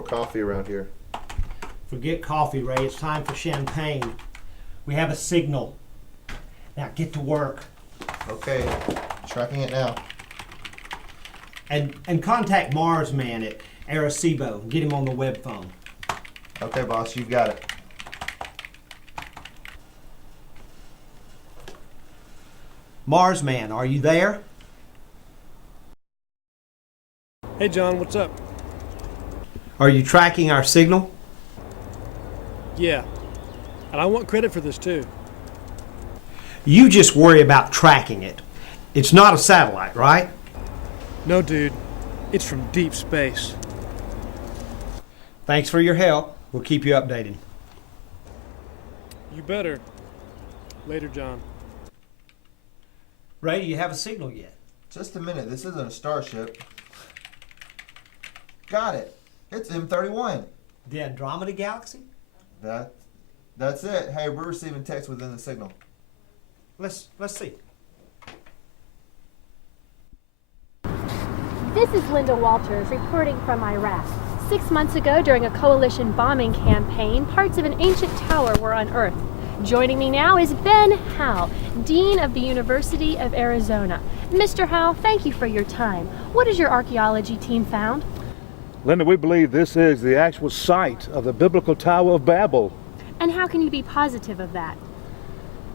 more coffee around here. Forget coffee, Ray. It's time for champagne. We have a signal. Now get to work. Okay, tracking it now. And contact Mars Man at Arecibo. Get him on the web phone. Okay, boss, you've got it. Mars Man, are you there? Hey John, what's up? Are you tracking our signal? Yeah, and I want credit for this too. You just worry about tracking it. It's not a satellite, right? No dude, it's from deep space. Thanks for your help. We'll keep you updated. You better. Later, John. Ray, do you have a signal yet? Just a minute, this isn't a starship. Got it. It's M31. The Andromeda Galaxy? That's it. Hey, we're receiving text within the signal. Let's see. This is Linda Walters reporting from Iraq. 6 months ago, during a coalition bombing campaign, parts of an ancient tower were unearthed. Joining me now is Ben Howe, Dean of the University of Arizona. Mr. Howe, thank you for your time. What has your archaeology team found? Linda, we believe this is the actual site of the biblical Tower of Babel. And how can you be positive of that?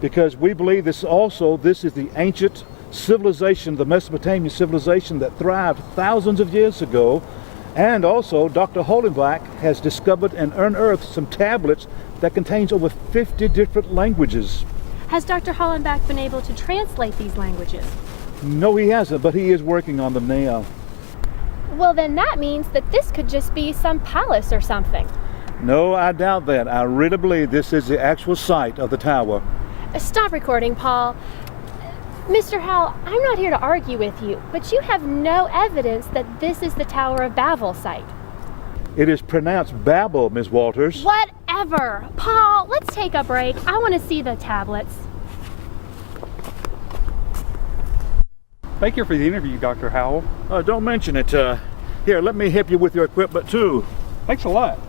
Because we believe this is the ancient civilization, the Mesopotamian civilization that thrived thousands of years ago. And also, Dr. Hollenbach has discovered and unearthed some tablets that contains over 50 different languages. Has Dr. Hollenbach been able to translate these languages? No, he hasn't, but he is working on them now. Well, then that means that this could just be some palace or something. No, I doubt that. I really believe this is the actual site of the tower. Stop recording, Paul. Mr. Howe, I'm not here to argue with you, but you have no evidence that this is the Tower of Babel site. It is pronounced Babel, Ms. Walters. Whatever. Paul, let's take a break. I want to see the tablets. Thank you for the interview, Dr. Howell. Don't mention it. Here, let me help you with your equipment too. Thanks a lot.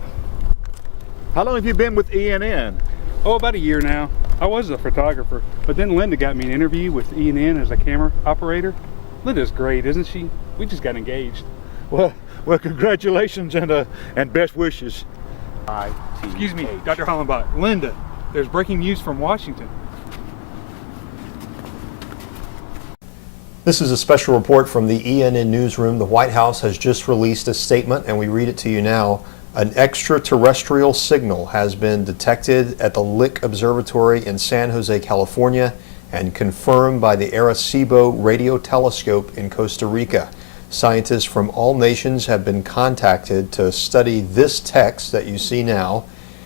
How long have you been with ENN? Oh, about a year now. I was a photographer, but then Linda got me an interview with ENN as a camera operator. Linda's great, isn't she? We just got engaged. Well, congratulations and best wishes. Excuse me, Dr. Hollenbach. Linda, there's breaking news from Washington. This is a special report from the ENN newsroom. The White House has just released a statement, and we read it to you now. An extraterrestrial signal has been detected at the Lick Observatory in San Jose, California, and confirmed by the Arecibo radio telescope in Costa Rica. Scientists from all nations have been contacted to study this text that you see now.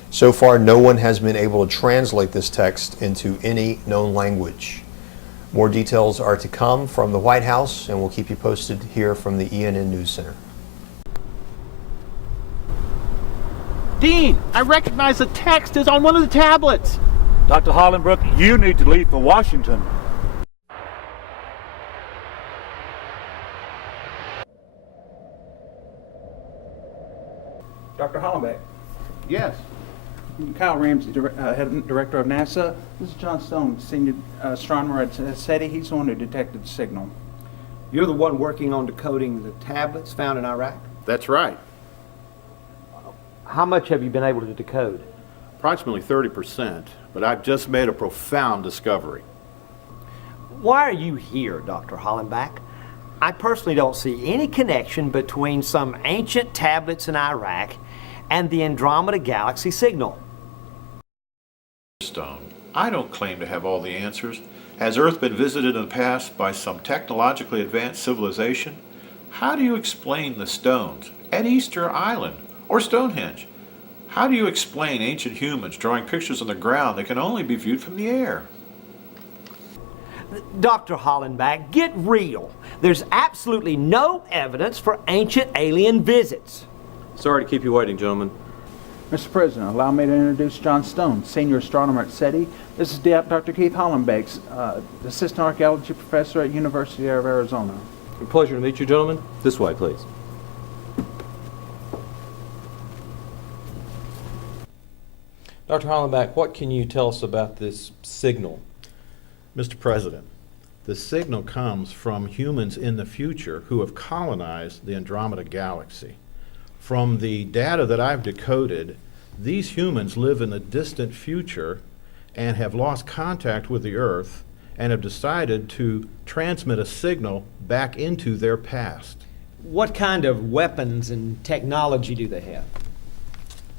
So far, no one has been able to translate this text into any known language. More details are to come from the White House, and we'll keep you posted here from the ENN News Center. Dean, I recognize the text is on one of the tablets. Dr. Hollenbrook, you need to leave for Washington. Dr. Hollenbach. Yes. Kyle Ramsey, head director of NASA. This is John Stone, senior astronomer at SETI. He's the one who detected the signal. You're the one working on decoding the tablets found in Iraq? That's right. How much have you been able to decode? Approximately 30%, but I've just made a profound discovery. Why are you here, Dr. Hollenbach? I personally don't see any connection between some ancient tablets in Iraq and the Andromeda Galaxy signal. Stone, I don't claim to have all the answers. Has Earth been visited in the past by some technologically advanced civilization? How do you explain the stones at Easter Island or Stonehenge? How do you explain ancient humans drawing pictures on the ground that can only be viewed from the air? Dr. Hollenbach, get real. There's absolutely no evidence for ancient alien visits. Sorry to keep you waiting, gentlemen. Mr. President, allow me to introduce John Stone, senior astronomer at SETI. This is Dr. Keith Hollenbach, assistant archaeology professor at University of Arizona. A pleasure to meet you, gentlemen. This way, please. Dr. Hollenbach, what can you tell us about this signal? Mr. President, the signal comes from humans in the future who have colonized the Andromeda Galaxy. From the data that I've decoded, these humans live in the distant future and have lost contact with the Earth and have decided to transmit a signal back into their past. What kind of weapons and technology do they have?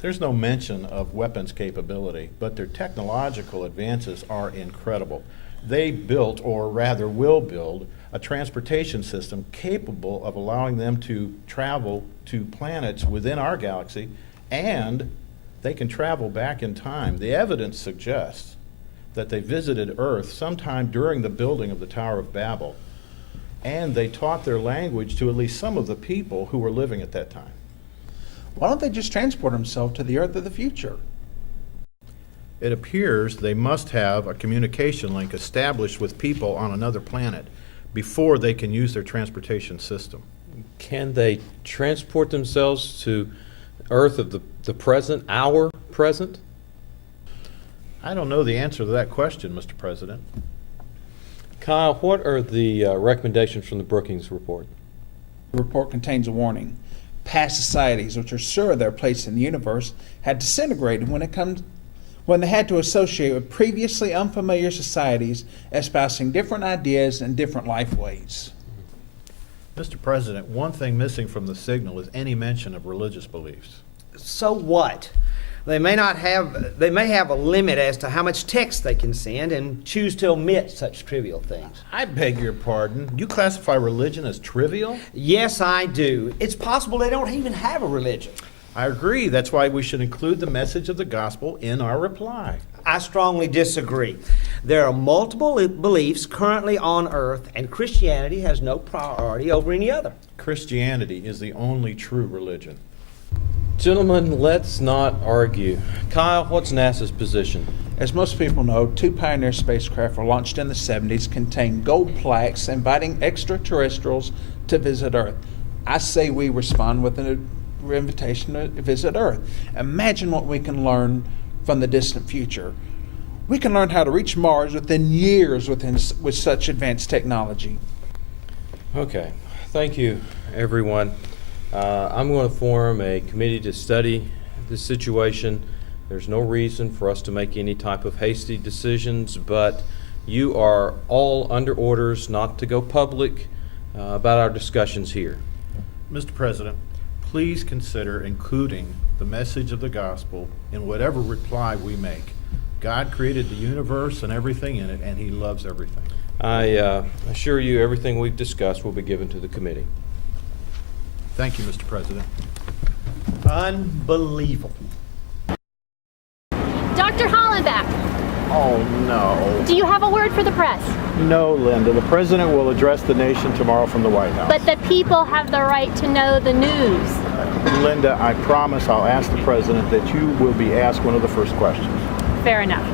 There's no mention of weapons capability, but their technological advances are incredible. They built, or rather will build, a transportation system capable of allowing them to travel to planets within our galaxy, and they can travel back in time. The evidence suggests that they visited Earth sometime during the building of the Tower of Babel, and they taught their language to at least some of the people who were living at that time. Why don't they just transport themselves to the Earth of the future? It appears they must have a communication link established with people on another planet before they can use their transportation system. Can they transport themselves to Earth of the present, our present? I don't know the answer to that question, Mr. President. Kyle, what are the recommendations from the Brookings report? The report contains a warning. Past societies, which are sure of their place in the universe, had disintegrated when they had to associate with previously unfamiliar societies espousing different ideas and different life ways. Mr. President, one thing missing from the signal is any mention of religious beliefs. So what? They may have a limit as to how much text they can send and choose to omit such trivial things. I beg your pardon. You classify religion as trivial? Yes, I do. It's possible they don't even have a religion. I agree. That's why we should include the message of the gospel in our reply. I strongly disagree. There are multiple beliefs currently on Earth, and Christianity has no priority over any other. Christianity is the only true religion. Gentlemen, let's not argue. Kyle, what's NASA's position? As most people know, 2 Pioneer spacecraft were launched in the 70s, contain gold plaques inviting extraterrestrials to visit Earth. I say we respond with an invitation to visit Earth. Imagine what we can learn from the distant future. We can learn how to reach Mars within years with such advanced technology. Okay, thank you, everyone. I'm going to form a committee to study this situation. There's no reason for us to make any type of hasty decisions, but you are all under orders not to go public about our discussions here. Mr. President, please consider including the message of the gospel in whatever reply we make. God created the universe and everything in it, and He loves everything. I assure you everything we've discussed will be given to the committee. Thank you, Mr. President. Unbelievable. Dr. Hollenbach, Oh, no. do you have a word for the press? No, Linda. The president will address the nation tomorrow from the White House. But the people have the right to know the news. Linda, I promise I'll ask the president that you will be asked one of the first questions. Fair enough.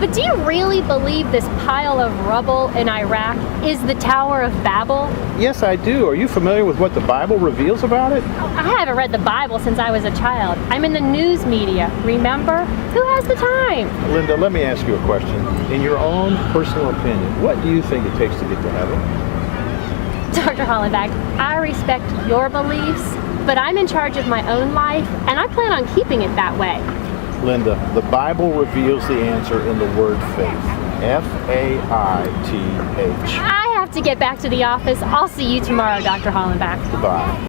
But do you really believe this pile of rubble in Iraq is the Tower of Babel? Yes, I do. Are you familiar with what the Bible reveals about it? I haven't read the Bible since I was a child. I'm in the news media, remember? Who has the time? Linda, let me ask you a question. In your own personal opinion, what do you think it takes to get to heaven? Dr. Hollenbach, I respect your beliefs, but I'm in charge of my own life, and I plan on keeping it that way. Linda, the Bible reveals the answer in the word faith. F-A-I-T-H. I have to get back to the office. I'll see you tomorrow, Dr. Hollenbach. Goodbye.